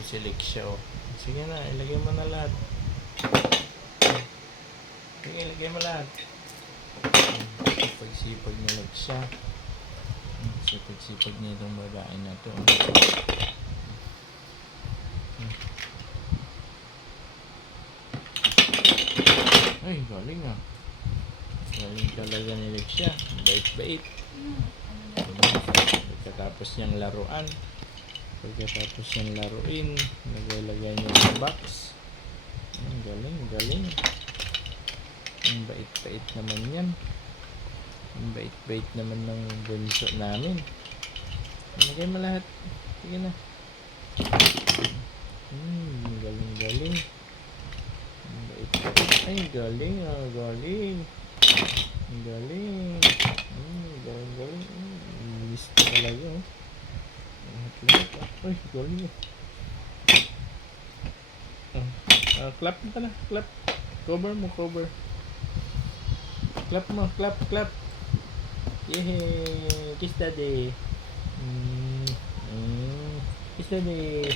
Ito si Lexia, oh. Sige na, ilagay mo na lahat. Sige, ilagay mo lahat. Sipag-sipag ni Lexia. Hmm, Sipag-sipag niya itong babae na to. Hmm. Ay, galing ah. Galing talaga ni Lexia. Bait-bait. Pagkatapos niyang laruan. Pagkatapos niyang laruin, lagay-lagay niya sa box. Ang galing, galing. Ang bait-bait naman yan. Ang bait-bait naman ng bunso namin. Lagay mo lahat. Sige na. Hmm, galing, galing. Ang bait-bait. Ay, galing, ah, galing. Ang galing. Hmm, galing, galing. Hmm, miss ko talaga, oh. Lahat-lahat, ah. Ay, galing, ah. Ah, ah, clap mo ka na, clap. Cover mo, cover. Clap mo, clap, clap. Yehey! Kiss daddy. Mm, mm, kiss daddy.